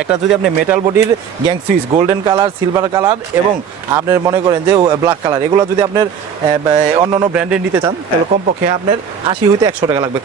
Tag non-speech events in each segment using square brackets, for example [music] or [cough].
একটা যদি আপনি মেটাল বডির gang switch golden colour silver colour এবং আপনার মনে করেন যে ব্ল্যাক কালার এগুলো যদি আপনার অন্য অন্য ব্র্যান্ডের নিতে চান তাহলে কমপক্ষে আপনার আশি হইতে একশো টাকা লাগবে।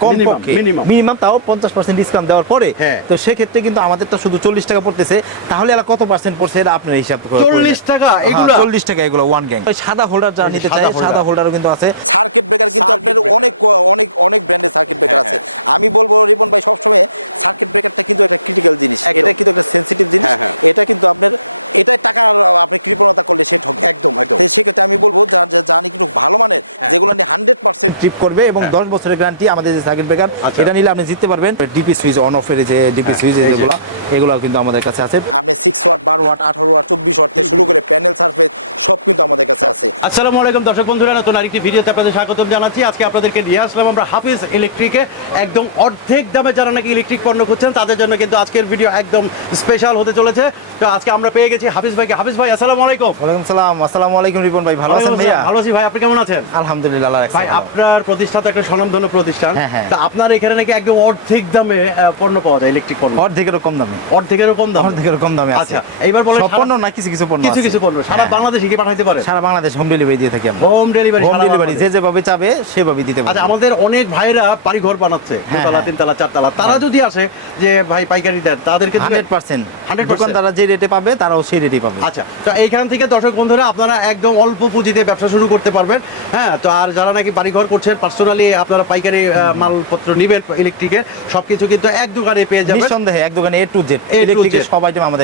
মিনিমাম তাও পঞ্চাশ পার্সেন্ট ডিসকাউন্ট দেওয়ার পরে হ্যাঁ। তো সেক্ষেত্রে কিন্তু আমাদের তো শুধু চল্লিশ টাকা পড়তেছে। তাহলে এরা কত পার্সেন্ট পড়ছে এটা আপনার হিসাব করে চল্লিশ টাকা এগুলা? চল্লিশ টাকা এগুলো ওয়ান গ্যাং সাদা ফোল্ডার সাদা folder। ফোল্ডার কিন্তু আছে। সার্কিট ব্রেকার কিন্তু আপনার অনেক অনেক অনেক ব্র্যান্ডের সার্কিট ব্রেকার হ্যাঁ, আছে। আমি বলব রিপন ভাই সবসময় সার্কিট ব্রেকারটা কিন্তু একটা ক্রিটিক্যাল জিনিস। এটা কিন্তু একটা সেন্সিটিভ জিনিস। হ্যাঁ, হ্যাঁ। এটা কিন্তু আপনার এটা টাকা আপনি কৃপণতা করলে সে ঠকবে একদম, একদম। সেক্ষেত্রে আমি বলব যার যা- জানি কিন্তু ভালো মানের হ্যাঁ। যেগুলো নিয়ে হান্ড্রেড পার্সেন্ট ট্রিপ করবে এবং দশ বছরের গ্যারান্টি আমাদের যে সার্কিট ব্রেকার আচ্ছা। এটা নিলে আপনি জিততে পারবেন। ডিপি সুইচ অন অফের যে ডিপি হ্যাঁ, সুইচ এগুলো এগুলো কিন্তু আমাদের কাছে আছে। আপনি সিক্স ওয়াট বারো ওয়াট আঠারো ওয়াট চব্বিশ ওয়াট থেকে শুরু করে প্যানেল সার্ফেস সব কিন্তু আমাদের কাছে আছে। আসসালামু আলাইকুম দর্শক বন্ধুরা নতুন আরেকটি ভিডিওতে আপনাদের স্বাগতম জানাচ্ছি। আজকে আপনাদেরকে নিয়ে আসলাম আমরা হাফিজ ইলেকট্রিকে। একদম অর্ধেক দামে যারা নাকি ইলেকট্রিক পণ্য খুঁজছেন তাদের জন্য কিন্তু আজকের ভিডিও একদম স্পেশাল হতে চলেছে। তো আজকে আমরা পেয়ে গেছি হাফিজ ভাইকে। হাফিজ ভাই আসসালামু আলাইকুম। সালাম আসসালামু আলাইকুম রিপন ভাই ভালো আছেন ভালো আছি ভাই আপনি কেমন আছেন? আলহামদুলিল্লাহ ভাই আপনার প্রতিষ্ঠান তো একটা স্বনামধন্য প্রতিষ্ঠান। হ্যাঁ, হ্যাঁ। তো আপনার এখানে নাকি একদম অর্ধেক দামে পণ্য পাওয়া যায় ইলেকট্রিক পণ্য? অর্ধেকেরও কম দামে। অর্ধেকেরও কম দাম? অর্ধেকেরও কম দামে আচ্ছা এইবার বলেন সারা না কিছু কিছু পণ্য কিছু কিছু পণ্য। সারা বাংলাদেশে কি পাঠাইতে পারেন? সারা বাংলাদেশ হোম ডেলিভারি দিয়ে থাকি হোম ডেলিভারি সারা delivery বাংলাদেশ? যে যেভাবে চাবে সেভাবে দিতে পারি আচ্ছা আমাদের অনেক ভাইরা বাড়ি ঘর বানাচ্ছে দোতলা তিনতলা চারতলা। তারা যদি আসে যে ভাই পাইকারি দেন তাদেরকে দিবেন? 100% 100% তারা যে রেটে পাবে তারাও সেই রেটে পাবে। আচ্ছা তো এইখান থেকে দর্শক বন্ধুরা আপনারা একদম অল্প পুঁজিতে ব্যবসা শুরু করতে পারবেন। হ্যাঁ তো আর যারা নাকি বাড়িঘর করছেন পার্সোনালি আপনারা পাইকারি মালপত্র নেবেন ইলেকট্রিকের সবকিছু কিন্তু এক দোকানে পেয়ে যাবেন। এক দোকানে এ টু জেড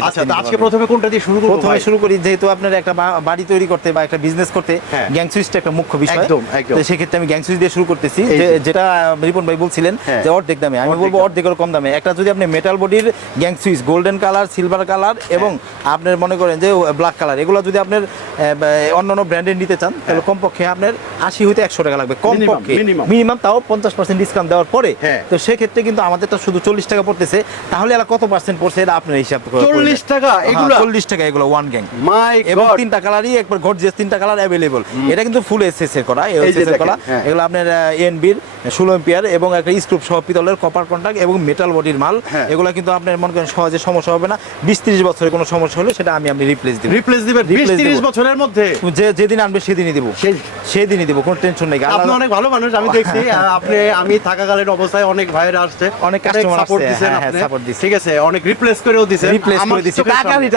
আচ্ছা তো আজকে প্রথমে কোনটা দিয়ে শুরু করব ভাই? শুরু করি যেহেতু আপনার একটা বাড়ি তৈরি করতে বা একটা বিজনেস করতে হ্যাঁ। গ্যাং সুইচটা একটা মুখ্য বিষয়। একদম, একদম। সেক্ষেত্রে আমি গ্যাং সুইচ দিয়ে শুরু করতেছি। যেটা রিপন ভাই বলছিলেন হ্যাঁ। অর্ধেক দামে। অর্ধেক দামে। অর্ধেকের কম দামে। একটা যদি আপনি মেটাল বডির gang switch golden colour silver colour এবং আপনার মনে করেন যে ব্ল্যাক কালার এগুলো যদি আপনার অন্য অন্য ব্র্যান্ডের নিতে চান তাহলে কমপক্ষে আপনার আশি হইতে একশো টাকা লাগবে। হ্যাঁ। Minimum, minimum। মিনিমাম তাও পঞ্চাশ পার্সেন্ট ডিসকাউন্ট দেওয়ার পরে হ্যাঁ। তো সেক্ষেত্রে কিন্তু আমাদের তো শুধু চল্লিশ টাকা পড়তেছে। তাহলে এরা কত পার্সেন্ট পড়ছে এটা আপনার হিসাব চল্লিশ টাকা এগুলা? চল্লিশ টাকা এগুলো ওয়ান গ্যাং মাই গড তিনটা কালারই একবার ঘট যে তিনটা কালার অ্যাভেলেবল এটা কিন্তু ফুল এসএসএ করা এই যে দেখেন, হ্যাঁ। এগুলো আপনার এনবির ষোলো এম্পিয়ার এবং একটা স্কুপ সহ পিতলের কপার কন্টাক্ট এবং মেটাল বডির মাল। হ্যাঁ। এগুলো কিন্তু আপনার মনে করেন সহজে সমস্যা হবে না। বিশ ত্রিশ বছরের কোনো সমস্যা হলে সেটা আমি আপনি রিপ্লেস দিই রিপ্লেস দিবেন বিশ Replace তিরিশ দেবো। বছরের মধ্যে। যে যেদিন আনবে সেদিনই দিব। সেই সেদিনই দিব কোনো টেনশন নেই। আপনি অনেক ভালো মানুষ আমি দেখছি। [laughs] আপনি আমি থাকাকালীন অবস্থায় অনেক ভাইয়েরা আসছে। অনেক সাপোর্ট হ্যাঁ, আপনি। হ্যাঁ, দিছি। ঠিক আছে অনেক রিপ্লেস করেও করে আমার চোখের সামনে।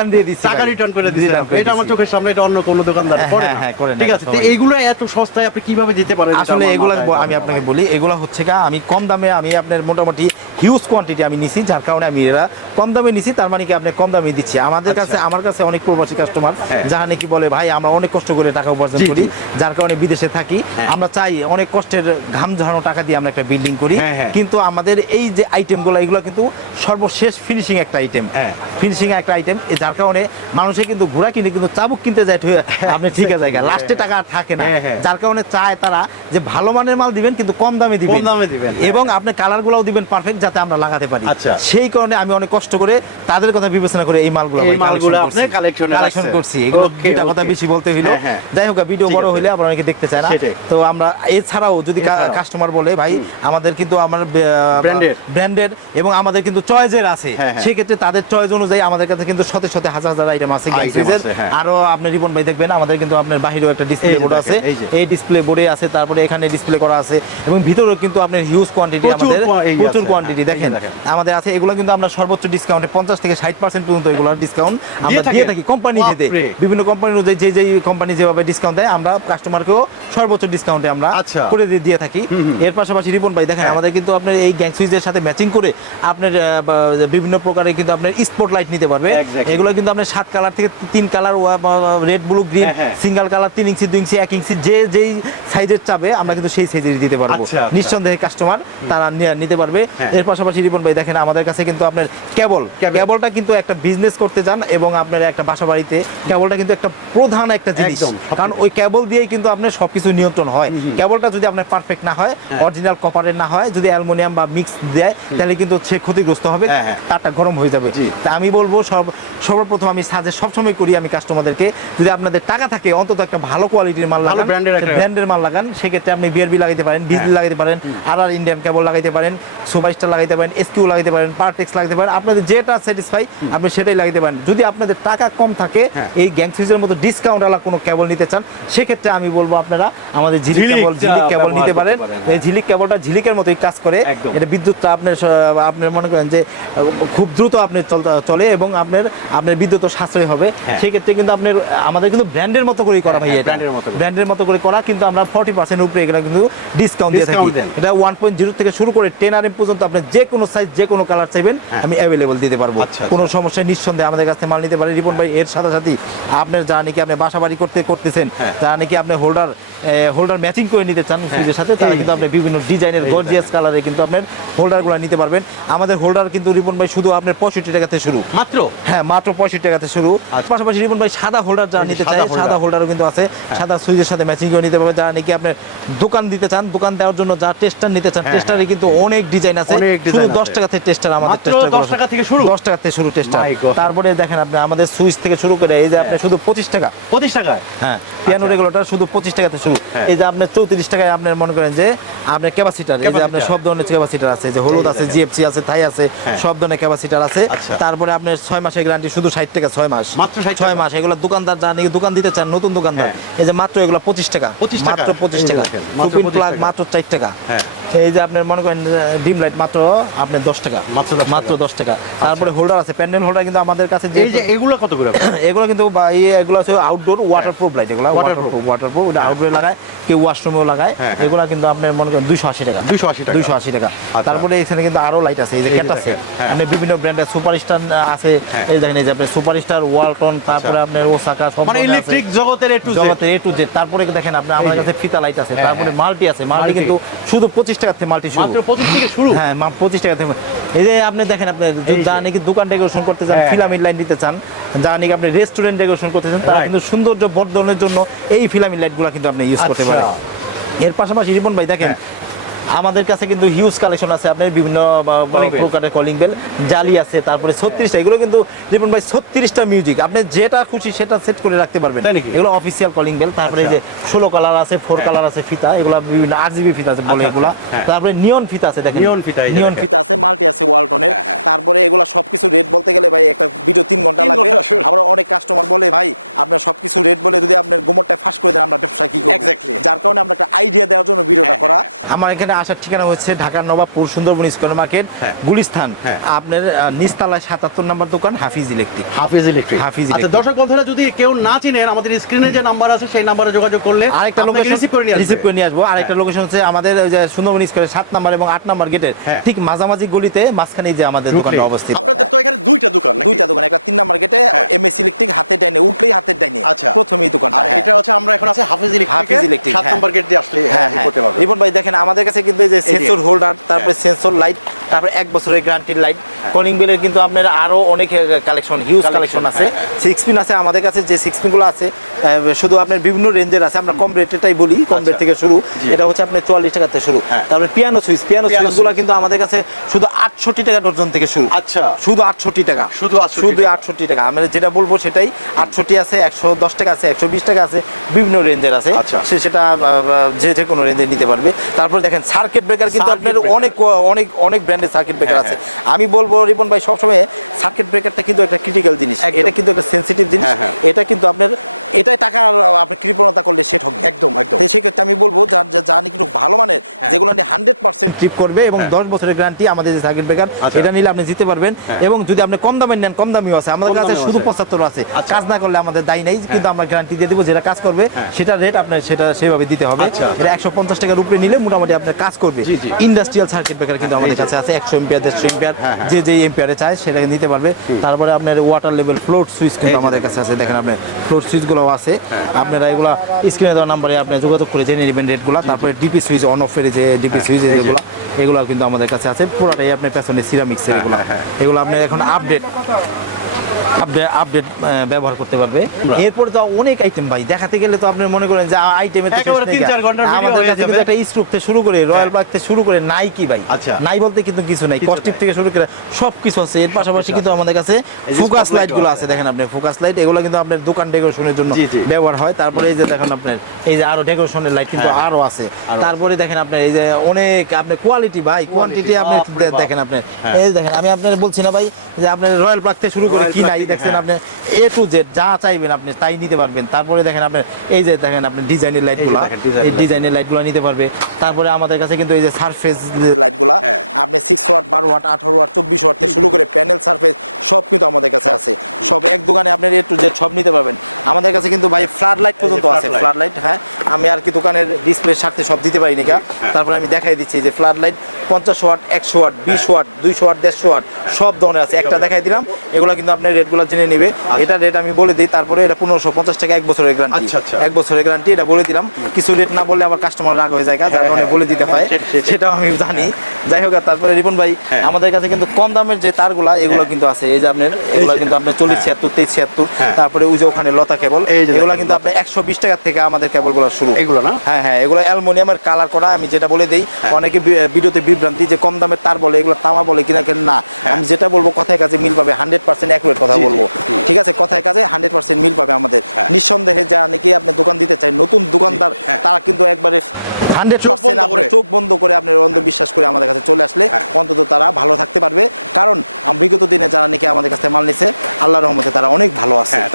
টাকা রিটার্ন করে return আপনি। এটা আমার চোখের সামনে এটা অন্য কোনো দোকানদার হ্যাঁ, করে না। ঠিক আছে তো এইগুলো এত সস্তায় আপনি কীভাবে দিতে পারেন এটা আমার মাথায় আমি। আপনাকে বলি এগুলো হচ্ছে আমি কম দামে আমি আপনার মোটামুটি হিউজ কোয়ান্টিটি আমি নিছি যার কারণে আমি এরা কম দামে নিছি তার মানে কি আপনি কম দামে দিচ্ছি আমাদের আচ্ছা। কাছে আমার কাছে অনেক প্রবাসী কাস্টমার হ্যাঁ। যারা নাকি বলে ভাই আমরা অনেক কষ্ট করে টাকা উপার্জন করি যার কারণে বিদেশে থাকি হ্যাঁ। আমরা চাই অনেক কষ্টের ঘাম ঝরানো টাকা দিয়ে আমরা একটা বিল্ডিং করি হ্যাঁ, হ্যাঁ। কিন্তু আমাদের এই যে আইটেমগুলো এগুলো কিন্তু সর্বশেষ ফিনিশিং একটা আইটেম হ্যাঁ। ফিনিশিং একটা আইটেম এই যার কারণে মানুষের কিন্তু ঘোরা কিনে কিন্তু চাবুক কিনতে যায়? আপনি ঠিক আছে লাস্টে হ্যাঁ, টাকা আর থাকে না হ্যাঁ, হ্যাঁ। যার কারণে চায় তারা যে ভালো মানের মাল দিবেন কিন্তু কম দামে দিবেন কম দামে দিবেন হ্যাঁ। এবং আপনি কালার গুলোও দিবেন পারফেক্ট যাতে আমরা লাগাতে পারি আচ্ছা। সেই কারণে আমি অনেক কষ্ট করে তাদের কথা বিবেচনা করে এই মালগুলো এই মালগুলো আপনি কালেকশনে রাখছেন। ওকে কথা ওকে বেশি বলতে। হ্যাঁ হ্যাঁ যাই হোক ভিডিও ঠিক আছে। আপনারা অনেকে দেখতে চায় না সেটাই। তো আমরা এছাড়াও যদি কাস্টমার বলে ভাই আমাদের কিন্তু আমার Branded। ব্র্যান্ডেড এবং আমাদের কিন্তু চয়েজের আছে হ্যাঁ, হ্যাঁ। সেক্ষেত্রে তাদের চয়েস অনুযায়ী আমাদের কাছে কিন্তু শত শত হাজার হাজার আইটেম আছে Item আছে, হ্যাঁ। আরও আপনি রিবন ভাই দেখবেন আমাদের কিন্তু আপনার বাহিরেও একটা ডিসপ্লে এই যে দেখেন, এই যে। এই ডিসপ্লে বোর্ডে আছে তারপরে এখানে ডিসপ্লে করা আছে এবং ভিতরেও কিন্তু আপনার হিউজ কোয়ান্টিটি প্রচুর এই আছে, হ্যাঁ, এই যে দেখেন। আমাদের আছে এগুলো কিন্তু আমরা সর্বোচ্চ ডিসকাউন্টে পঞ্চাশ থেকে ষাট পার্সেন্ট পর্যন্ত এগুলো ডিসকাউন্ট দিয়ে? কোম্পানি বিভিন্ন কোম্পানি অনুযায়ী যে যে কোম্পানি যেভাবে ডিসকাউন্ট দেয় আমরা কাস্টমারকেও সর্বোচ্চ ডিসকাউন্টে আমরা আচ্ছা। করে দিয়ে- থাকি এর পাশাপাশি রিপন ভাই দেখেন হ্যাঁ। আমাদের কিন্তু আপনার এই গ্যাং সুইচের সাথে ম্যাচিং করে আপনার বিভিন্ন প্রকারের কিন্তু আপনার স্পট লাইট নিতে পারবে এগুলো কিন্তু আপনার সাত কালার থেকে তিন colour red blue green. Single colour তিন ইঞ্চি দুই ইঞ্চি এক ইঞ্চি যে যেই সাইজের চাবে আমরা কিন্তু সেই সাইজের দিতে পারব আচ্ছা, আচ্ছা। নিঃসন্দেহে কাস্টমার তারা নিতে পারবে হ্যাঁ। এর পাশাপাশি রিপন ভাই দেখেন আমাদের কাছে কিন্তু আপনার কেবল। কেবলটা কিন্তু একটা বিজনেস করতে যান এবং আপনার একটা বাসা বাড়িতে কেবলটা কিন্তু একটা প্রধান একটা একদম, কারণ ওই কেবল দিয়েই কিন্তু আপনার সবকিছু নিয়ন্ত্রণ হয়। কেবলটা যদি আপনার পারফেক্ট না হয় হ্যাঁ। অরিজিনাল কপারের না হয় যদি অ্যালুমিনিয়াম বা মিক্স দেয় তাহলে কিন্তু সে ক্ষতিগ্রস্ত হবে হ্যাঁ, হ্যাঁ। তারটা গরম হয়ে যাবে। তা আমি বলব সব সর্বপ্রথম আমি সাজেস্ট সবসময় করি আমি কাস্টমারদেরকে যদি আপনাদের টাকা থাকে অন্তত একটা ভালো কোয়ালিটির মাল ভালো এর একটা- ব্র্যান্ডের মাল লাগান সেক্ষেত্রে আপনি বিআরবি লাগাইতে পারেন হ্যাঁ। ডিজি লাগাইতে পারেন আর আর ইন্ডিয়ান কেবল লাগাইতে পারেন সুপারস্টার লাগাইতে পারেন এসকিউ লাগাইতে পারেন পারটেক্স লাগাইতে পারেন আপনাদের যেটা স্যাটিসফাই আপনি সেটাই লাগাইতে পারেন যদি আপনাদের টাকা কম থাকে হ্যাঁ। এই গ্যাংসিজের মতো ডিসকাউন্ট ওয়ালা কোনো কেবল নিতে চান সেক্ষেত্রে আমি বলব আপনারা আমাদের ঝিলিক কেবল নিতে পারেন এই হ্যাঁ। ঝিলিক কেবলটা ঝিলিকের মতোই কাজ করে এটা বিদ্যুৎটা আপনার স- আপনার মনে করেন যে খুব দ্রুত আপনার চল- এবং আপনার আপনার বিদ্যুৎ সাশ্রয় হবে হ্যাঁ। সেক্ষেত্রে কিন্তু আপনার আমাদের কিন্তু ব্র্যান্ডের মতো করেই করা হ্যাঁ, এর মতো করে। ব্র্যান্ডের মতো করে করা কিন্তু আমরা ফর্টি পার্সেন্ট উপরে এগুলো কিন্তু ডিসকাউন্ট Discount দেন। ওয়ান পয়েন্ট জিরো থেকে শুরু করে টেন আর পর্যন্ত আপনি যে কোনো সাইজ যে কোনো কালার চাইবেন। আমি অ্যাভেলেবল দিতে পারব। আচ্ছা, কোনো আচ্ছা। সমস্যা নিঃসন্দেহে আমাদের কাছে মাল নিতে পারে। রিপন ভাই এর সাথে সাথে আপনার যা নাকি আপনি বাসা বাড়ি করতে করতেছেন হ্যাঁ। যা নাকি আপনি হোল্ডার হোল্ডার ম্যাচিং করে নিতে চান হ্যাঁ, ফ্রিজের সাথে তাহলে আপনি বিভিন্ন ডিজাইনের গর্জিয়াস কালারে কিন্তু আপনার হোল্ডারগুলো নিতে পারবেন আমাদের হোল্ডার কিন্তু রিপন ভাই শুধু আপনার পঁয়ষট্টি টাকা থেকে শুরু মাত্র হ্যাঁ মাত্র পঁয়ষট্টি টাকাতে শুরু আচ্ছা। পাশাপাশি রিপন ভাই সাদা হোল্ডার সাদা holder। হোল্ডারও কিন্তু আছে হ্যাঁ। সাদা সুইচের সাথে ম্যাচিং করে নিতে পারবে যারা নাকি আপনি দোকান দিতে চান দোকান দেওয়ার জন্য যা টেস্টার নিতে চান হ্যাঁ, টেস্টারে হ্যাঁ, কিন্তু অনেক ডিজাইন আছে অনেক শুধু আছে। 10 টাকা থেকে টেস্টার আমাদের মাত্র 10 টাকা থেকে শুরু? 10 টাকা থেকে শুরু টেস্টার। তারপরে দেখেন আপনি আমাদের সুইচ থেকে শুরু করে এই যে আপনি হ্যাঁ। শুধু 25 টাকা পঁচিশ টাকায় হ্যাঁ আচ্ছা। শুধু 25 টাকাতে শুরু হ্যাঁ। এই যে আপনি 34 টাকায় আপনি মনে করেন যে আপনি ক্যাপাসিটার সব ধরনের ক্যাপাসিটার আছে যে হলুদ আছে জিএফসি আছে থাই আছে হ্যাঁ। সব ধরনের ক্যাপাসিটার আছে আচ্ছা। তারপরে আপনার 6 মাসের গ্যারান্টি শুধু 60 টাকা 6 মাস মাত্র 60 ছয় মাস এগুলো দোকানদার দান দোকান দিতে চান নতুন দোকান হ্যাঁ। এই যে মাত্র এগুলো 25 টাকা 25 টাকা? মাত্র 25 এই যে টাকা। মাত্র Fitting 25 plug টাকা। মাত্র 23 টাকা এই যে আপনার মনে করেন ডিম লাইট মাত্র আপনার 10 টাকা মাত্র 10 মাত্র 10 টাকা আচ্ছা। হোল্ডার আছে প্যান্ডেল হোল্ডার কিন্তু আমাদের কাছে এই যে এগুলো কত করে এগুলো কিন্তু এগুলো হচ্ছে আউটডোর ওয়াটারপ্রুফ লাইট এগুলো Waterproof। ওয়াটারপ্রুফ আউটডোর লাগায় কেউ ওয়াশরুমও লাগায় হ্যাঁ, হ্যাঁ। কিন্তু আপনি মনে করেন 280 টাকা 280 টাকা 280 টাকা আচ্ছা। তারপরে এখানে কিন্তু আরও লাইট আছে এই দেখেন, হ্যাঁ। আপনি বিভিন্ন ব্র্যান্ডের সুপারস্টার আছে হ্যাঁ। এই দেখেন এই যে আপনার সুপারস্টার ওয়ালটন তারপরে। আপনার ওসাকা মানে ইলেকট্রিক জগতের A to Z A to Z তারপরে দেখেন আপনি এই যে। ফিতা লাইট আছে। মাল্টি আছে। মাল্টি শুধু 25 টাকা থেকে মাল্টি মাত্র পঁচিশ থেকে শুরু হ্যাঁ মা 25 টাকা থেকে এই যে আপনি দেখেন আপনি যা নাকি দোকান ডেকোরেশন করতে চান হ্যাঁ, লাইন লাইট দিতে চান যা নাকি আপনি রেস্টুরেন্ট ডেকোরেশন করতে চান তারা কিন্তু সৌন্দর্য বর্ধনের জন্য এই ফিলামিট লাইটগুলো কিন্তু আপনি ইউজ করতে আচ্ছা। পারেন। এর পাশাপাশি রিপন ভাই দেখেন হ্যাঁ। আমাদের কাছে কিন্তু হিউজ কালেকশন আছে। আপনার বিভিন্ন কলিং বেল জালি আছে তারপরে ছত্রিশটা এগুলো কিন্তু রিপন ভাই ছত্রিশটা মিউজিক আপনি যেটা খুশি সেটা সেট করে রাখতে পারবেন। তাই নাকি? এগুলো অফিসিয়াল কলিং বেল তারপরে আচ্ছা। যে ষোলো কালার আছে ফোর হ্যাঁ। কালার আছে ফিতা এগুলো বিভিন্ন আরজিবি ফিতা আছে হ্যাঁ। তারপরে নিয়ন ফিতা আছে নিয়ন ফিতা এই নিয়ন ফিতা আছে মাল্টি আছে ওয়ালটনের হ্যাঁ, হ্যাঁ। তারপরে এগুলো সবকিছু রেট বলতে গেলে ভাই একটা ভিডিও তিন ঘণ্টা লাগবে। আবার অনেক কাস্টমার বলে ভাই আপনার সবকিছু রেট বলে যদি আপনার গোমরটা ফাঁস করে দেন আমরা ব্যবসা কি Exactly. যার কারণে আমরা একটা আইডিয়া দেওয়ার জন্য ভিডিওটা হ্যাঁ, করা। আমার এখানে আসার ঠিকানা হচ্ছে ঢাকার নবাবপুর সুন্দরবন স্কোয়ার মার্কেট হ্যাঁ। গুলিস্তান হ্যাঁ। আপনার নিচতলায় সাতাত্তর নম্বর দোকান হাফিজ ইলেকট্রিক হাফিজ ইলেকট্রিক আচ্ছা দর্শক বন্ধুরা যদি কেউ না চিনেন আমাদের স্ক্রিনে যে নাম্বার আছে সেই নাম্বারে যোগাযোগ করলে আপনাকে রিসিভ করে নিয়ে আসবে করে নিয়ে আসব আরেকটা লোকেশন হচ্ছে আমাদের ওই যে সুন্দরবন স্কোয়ার সাত নম্বর এবং আট নম্বর গেটে হ্যাঁ। ঠিক মাঝামাঝি গলিতে মাঝখানে যে আমাদের দোকানটা অবস্থিত আপনাদের তো এখানে দুইটা দোকান নাকি? দুইটা দোকান একটা তিন নাম্বার গেটে হ্যাঁ। এমএস ইলেকট্রিক হাতে ডাইনে উঠলেই হাতের ডাইনে আচ্ছা। প্রথমেই দোকানটা আর হ্যাঁ। এটা হচ্ছে আমরা এখন আছে হাফিজ ইলেকট্রিক হাফিজ Electric, সাত হ্যাঁ। নম্বর গেট দিয়ে আসলে হ্যাঁ হ্যাঁ হ্যাঁ করতে পারবে রিপন ভাই দেখেন আমাদের কাছে কিন্তু যে সেন্সর হোল্ডার তারপরে সেন্সর লাইট তারপরে এক বছরের গ্যারান্টির লাইট কলিং বেলের কিন্তু আপনার আরও অনেক কালেকশন হিউজ কালেকশন আছে। হ্যাঁ, সিক্স পিন আছে আমাদের কাছে যে সিক্স পিনগুলো আছে শুধু আপনার বিভিন্ন রেঞ্জের আছে আমরা কম রেটেরটাই বলি কম রেট আচ্ছা। থেকে শুরু। এটা হচ্ছে আপনার চুয়াল্লিশ টাকা থেকে শুরু। হ্যাঁ। তারপরে পিয়ানো সুইচ পিয়ানো Piano সুইচগুলো কিন্তু আমাদের কাছে শুধু আটষট্টি টাকা ডজন থেকে শুরু। আচ্ছা। শুধু আটষট্টি টাকা। শুধু শুধু আটষট্টি টাকা। আমরা যেটা বলব সেটাই আটষট্টি আছে একশো দশ টাকা আছে একশো বিশ টাকা আছে বিভিন্ন রেঞ্জের আছে। আচ্ছা। সে সেটা যে যে কোনো রেঞ্জে নিতে পারবে। তারপর দেখেন সার্কিট ব্রেকার কিন্তু আপনার অনেক অনেক অনেক অনেক ব্র্যান্ডের সার্কিট ব্রেকার হ্যাঁ, আছে আমি বলব রিপন ভাই সবসময় সার্কিট ব্রেকারটা কিন্তু একটা ক্রিটিক্যাল জিনিস এটা কিন্তু একটা সেন্সিটিভ জিনিস হ্যাঁ, হ্যাঁ। এটা কিন্তু আপনার এটাই টাকা আপনি কৃপণতা করলে সেট হবে একদম একদম সেক্ষেত্রে আমি বলব যা যা- যা একটু ভালো মানের হ্যাঁ। যেগুলো নিয়ে হান্ড্রেড পার্সেন্ট ঠিক করবে এবং হ্যাঁ। দশ বছরের গ্যারান্টি আমাদের যে সার্কিট ব্রেকার আচ্ছা। এটা নিলে আপনি জিতে পারবেন হ্যাঁ। এবং যদি আপনি কম দামের নেন কম দামিও আছে আমাদের কাছে শুধু পঁচাত্তর আছে আচ্ছা। কাজ না করলে আমাদের দায়ী নেই কিন্তু আমরা গ্যারান্টি দিয়ে দেবো যেটা কাজ করবে হ্যাঁ। সেটা রেট আপনার সেটা সেভাবে দিতে হবে আচ্ছা। একশো পঞ্চাশ টাকার উপরে নিলে মোটামুটি আপনার কাজ করবে। ইন্ডাস্ট্রিয়াল সার্কিট ব্রেকার কিন্তু হ্যাঁ, আমাদের কাছে আছে একশো এম্পিয়ার দেড়শো এম্পিয়ার। যে যে এম্পিয়ারে চায় সেটাকে নিতে পারবে তারপরে আপনার ওয়াটার লেভেল ফ্লোট সুইচ এই যে আমাদের দেখেন। কাছে আছে দেখেন আপনার ফ্লোট সুইচ আছে। আপনারা এগুলা স্ক্রিনে দেওয়া নাম্বারে আপনি যোগাযোগ করে জেনে নেবেন রেটগুলো তারপরে ডিপি সুইচ অন অফ যে ডিপি সুইচ এগুলো এগুলো কিন্তু আমাদের কাছে আছে পুরোটাই আপনার পেছনে সিরামিক্স। এগুলো আপনার এখন আপডেট আপডেট আপডেট ব্যবহার করতে পারবে এরপর তো অনেক আইটেম ভাই দেখাতে গেলে তো আপনি মনে করেন যে আইটেম একেবারে তিন চার ঘণ্টার video হয়ে যাবে। থেকে শুরু করে রয়্যাল। বাগ থেকে শুরু করে নাই কি ভাই আচ্ছা। নাই বলতে কিন্তু কিছু নাই। থেকে শুরু করে সব কিছু আছে। এর পাশাপাশি কিন্তু আমাদের কাছে ফোকাস লাইটগুলো আছে। দেখেন হ্যাঁ। আপনি ফোকাস লাইট এগুলো কিন্তু আপনার দোকান ডেকোরেশনের জন্য। ব্যবহার হয়। তারপরে এই যে দেখেন আপনার এই যে আরও ডেকোরেশনের লাইট হ্যাঁ, হ্যাঁ। আরও আছে। তারপরে দেখেন আপনি এই যে অনেক আপনার কোয়ালিটি ভাই কোয়ালিটি আপনি দেখেন আপনি। এই দেখেন আমি আপনার বলছি না ভাই যে আপনার রয়্যাল প্লাগ থেকে শুরু করে কি হ্যাঁ। আপনি? এ টু জেড যা চাইবেন আপনি তাই নিতে পারবেন। তারপরে দেখেন আপনি এই যে দেখেন আপনি ডিজাইনের লাইট দেখেন ডিজাইনের লাইটগুলো। নিতে পারবে। তারপরে আমাদের কাছে কিন্তু এই যে সারফেস লাইটগুলা হ্যাঁ। আপনি সিক্স ওয়াট বারো ওয়াট আঠারো ওয়াট চব্বিশ ওয়াট থেকে শুরু করে প্যানেল সার্ফেস সব কিন্তু আমাদের কাছে আছে। সব এক দোকানে আপনার এ টু জেড সব নিতে পারবেন। আমাদের কাছে কিন্তু ভাই ফ্লাড লাইট পর্যন্ত আছে। ফ্লাড লাইট হ্যাঁ আমি আর কি দোকানের ডিসপ্লে স্বার্থে সব দিতে পারি না তারপরে আমি দেখাই দিচ্ছি যে ফ্লাড লাইট পঞ্চাশ ওয়াট একশো ওয়াট বিশ ওয়াট দুইশো ওয়াট দেড়শো ওয়াট সব ধরনের আছে। একটা দেখাই দিলাম এগুলো কিন্তু আপনার রেটগুলো জেনে নেবে। এটা রেট আমি বলে দিই তারপরে এটা পনেরোশো পঞ্চাশ টাকা এক বছরের গ্যারান্টি আচ্ছা, আচ্ছা। এক বছরের গ্যারান্টি এটা বলে দিলাম। কিছু রেট না বললে আবার কাস্টমার রাগ হয়ে যায় যার কারণে বলে দিতে হয়। সেটাও আমি জানি। যাই হোক তারপরে রিপন ভাই হ্যাঁ। আমাদের কাছে কিন্তু কম দামের যে তারগুলা এগুলো কিন্তু আছে এই যে আপনার এগুলো কিন্তু আপনার চল্লিশ ছিয়াত্তর তেইশ ছিয়াত্তর হ্যাঁ। তারপরে ওই যে ওখানে লতা কেবল এগুলো কিন্তু আপনার একশো বিশ টাকার থেকে আমাদের কেবলগুলো শুরু এগুলো না? হ্যাঁ হ্যাঁ এগুলো অ্যালমোনিয়ামের কালার করা আমি যেটা বলে দেই হ্যাঁ। অনেকে ভিডিওতে বিভ্রান্তি যে কম দামের তার বলে এগুলো তামা বলে কিনা কেন না আমি যেটা বলব কথায় কাজে মিল পাবে হান্ড্রেড পার্সেন্ট অ্যাকুরেট কথা বলব ঠিক আছে কথায় কাজে হান্ড্রেড পার্সেন্ট মিল পাবে আমাদের হ্যাঁ। নিঃসন্দেহে যা নাকি আপনি দোকান দিতে চাই নতুন দোকানদার হ্যাঁ। তারা কিন্তু একবারে চোখ বন্ধ করে। করে অন্ধবিশ্বাস করে আমাদের কাছে চলে আসলে হ্যাঁ। অন্তত তারা ভালো থাকতে পারবে। কারণ বিগত দিনে যারা নাকি আমাদের কাছে মাল নিছে আল্লাহর রহমতে তারা অনেক ভালো আছে। হ্যাঁ,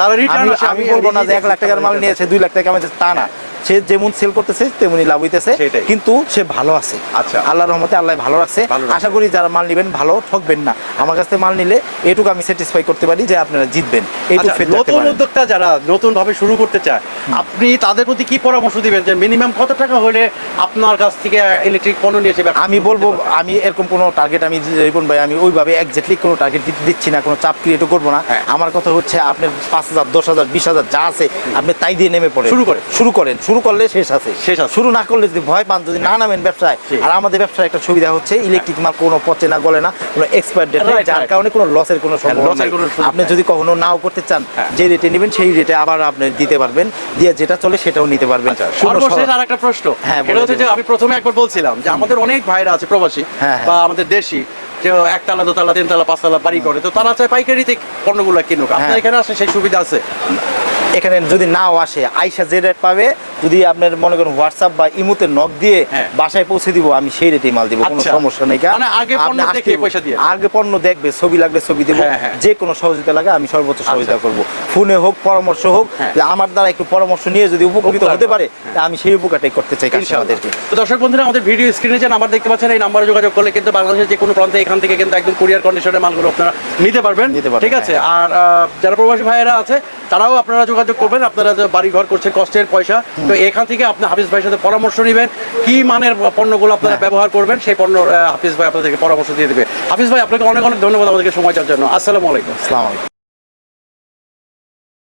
আমি বলব না যে এক লাখ টাকার মাল নিয়েছে দুই লাখ টাকা কামাইছে তা না। সে যেমন সেল করতেছে তেমনি লাভ হইতেছে। কিন্তু সে ভালো আছে। আচ্ছা। আল্লাহর রহমতে আল্লাহ ভালো রাখছে। আশা করি যারা মাল নেবেন ভালো ঠকবেন না। আমার কাছ থেকে মাল নিলে এটুকু আমি স্যাটিসফাই করতে পারি যে আপনারা জিতবেন। আচ্ছা, নতুন। উদ্যোক্তা যারা নতুন ভাবে শুরু করতে চায় আপনি তাদের প্রতি কি পরামর্শ দিবেন? যে মিনিমাম কত টাকা হলে আপনার কাছ থেকে ইলেকট্রিক পণ্য নিয়ে যাবে আমি বলব আমি এরকম কোনো টার্গেট আমি রিপন ভাই আমি ওইভাবে একজাক্টলি কোনো টার্গেট দিচ্ছি না কোনো চাপ ক্রিয়েটও করব না। হ্যাঁ। আমার কথা হচ্ছে আপনার পাঁচ হাজার দশ হাজার বিশ হাজার যা আছে আপনি তাই দিয়ে নেমে পড়ে শুরু করেন। শুরু করেন। শুরু করলে শেষ আছে। শেষ আছে। শুরু না করলে যদি ভয় পান যদি না নামেন ব্যবসায় আর আমাদের ব্যবসার একটা সুবিধা হচ্ছে ইলেকট্রিক মাল কোনো পচে না গলে না কোনো এক্সপায়ার ডেট Right, যার কারণে কোনো লসের কোনো সম্ভাবনা নাই। কোনো সুযোগ আপনি যদি কখনো নাও করতে চান হ্যাঁ। যে রেটে নেবেন সেই রেটে আবার আপনি দিতে পারবেন। দিয়ে যেটা চলে সেটাও নিতে পারবেন। আচ্ছা, সর্বশেষ আর একটা প্রশ্ন। হ্যাঁ, হচ্ছে যে আমি প্রথমে একবার বলছিলাম যে আমাদের অনেক ভাইরা আছে প্রবাসী হ্যাঁ, হ্যাঁ। বা আমাদের দেশি যে একতলা দোতলা তিনতলা পাঁচতলা বাড়ি করে। তো তারা চায় পাইকারিতে পণ্যগুলো কিনুক। আপনার হ্যাঁ। এখানে আসে সেই সুবিধা আছে? এখানে যদি নাও আসে আইসা যে রেট পাবে যদি আপনার মনে করেন হোয়াটসঅ্যাপ বা ইমুতে নক দিয়ে হ্যাঁ। বাসায় পৌঁছে দিব আমি সেই রেটেই মাল দিব কোনো আচ্ছা। সমস্যা নেই। মানে আগে পণ্য দেখে পয়সা দিয়ে? আগে পণ্য দেখবে ছবি লাগলে ছবি দেবো হ্যাঁ, হ্যাঁ। যে কোনো সহযোগিতা লাগে আমি সর্বোচ্চ সহযোগিতা আচ্ছা। করব ফোনে হোক পরামর্শ হোক। আমার দ্বারা একটু পরামর্শ নিয়ে যদি উপকৃত হতে পারে আমি সেই উপকারটাই করতে চাই। কাস্টমারদেরকে তো দর্শক বন্ধুরা আমাদের ভিডিও স্ক্রিনে যে নাম্বার দেখতে পাচ্ছেন এই নাম্বারে যোগাযোগ করলে কিন্তু বাংলাদেশের যে কোনো প্রান্তে এখান থেকে কিন্তু একদম কুরিয়ার কন্ডিশনে মালগুলো আপনারা নিতে পারবেন ঠিক আছে। আর যারা প্রবাসী ভাইয়েরা আছে তারাও আপনারা যোগাযোগ করবেন। আপনারা যে বাড়ি ঘর করছে কষ্টের পয়সা তো এখান থেকে আপনি হাফিজ ভাইয়ের সাথে পরামর্শ নেবেন। কি মানের পণ্যগুলো আপনারা হ্যাঁ। ব্যবহার করবেন সেই পণ্য হাফিজ ভাই আপনাদেরকে পরামর্শ দিয়ে দেবে। হাফিজ ভাই আপনাকে অনেক অনেক ধন্যবাদ আমাদেরকে সময় চার জন্য। আসসালামু আলাইকুম। আসসালামু